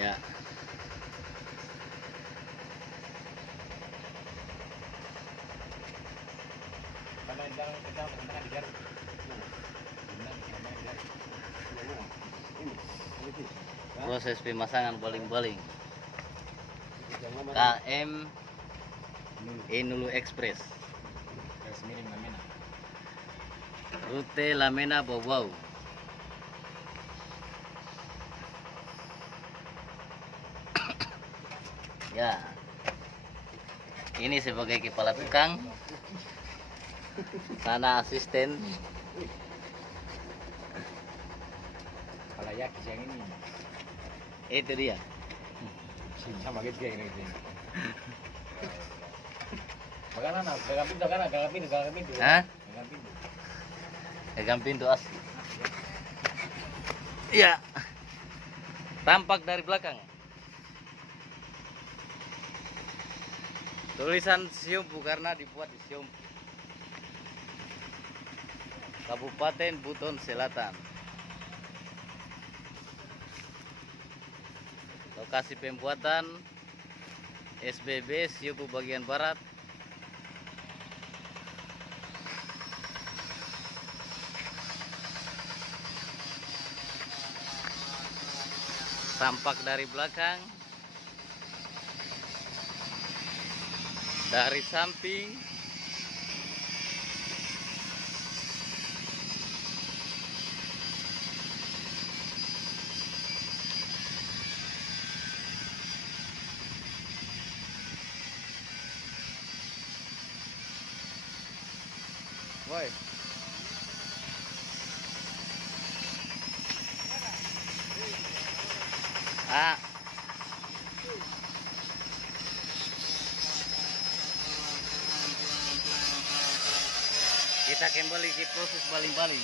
Ya. Proses pemasangan baling-baling KM Inulu Express, rute Lamena Bobau. Ya, ini sebagai kepala tukang, sana asisten. Kalau ya yang ini Itu dia. sama gitu kayak ini. Bagaimana? Gagang pintu kan? Gagang pintu. Hah? Gagang pintu. Gagang pintu asli. Iya. Tampak dari belakang. Tulisan Siompu karena dibuat di Siompu, Kabupaten Buton Selatan. Lokasi pembuatan SBB Siompu bagian barat. Tampak dari belakang, dari samping, woi. Kita kembali ke proses baling-baling.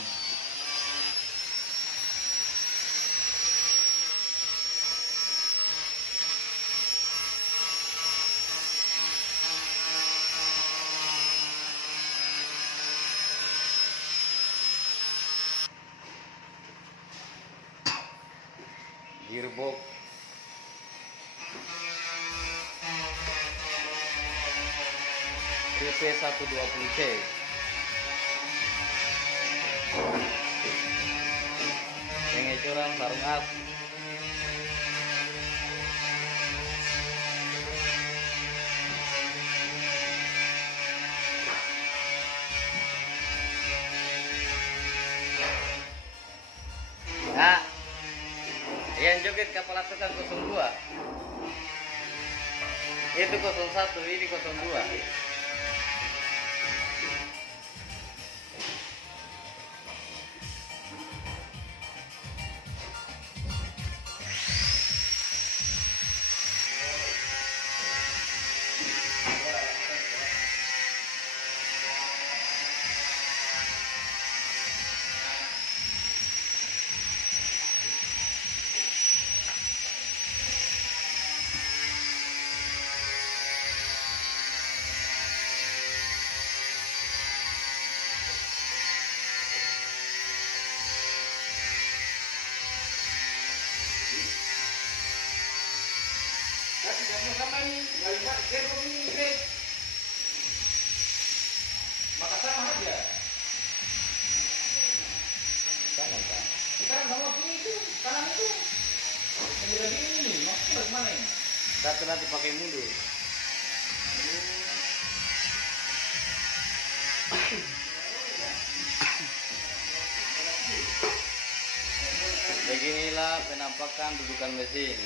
Gearbox TP 120C. Pengecoran sarung as. Nah, yang joget kepala tukang 02. Itu 01, ini 02. Makassar mana dia? Sana kan? Sekarang sama itu, kanan itu. Yang jadi ini, maksudnya mana ini? Satu nanti pakai mundur. Beginilah penampakan dudukan mesin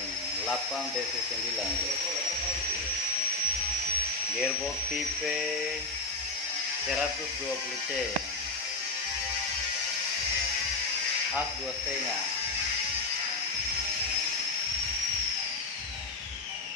8 DC9. Gearbox tipe 120C. As 2,5.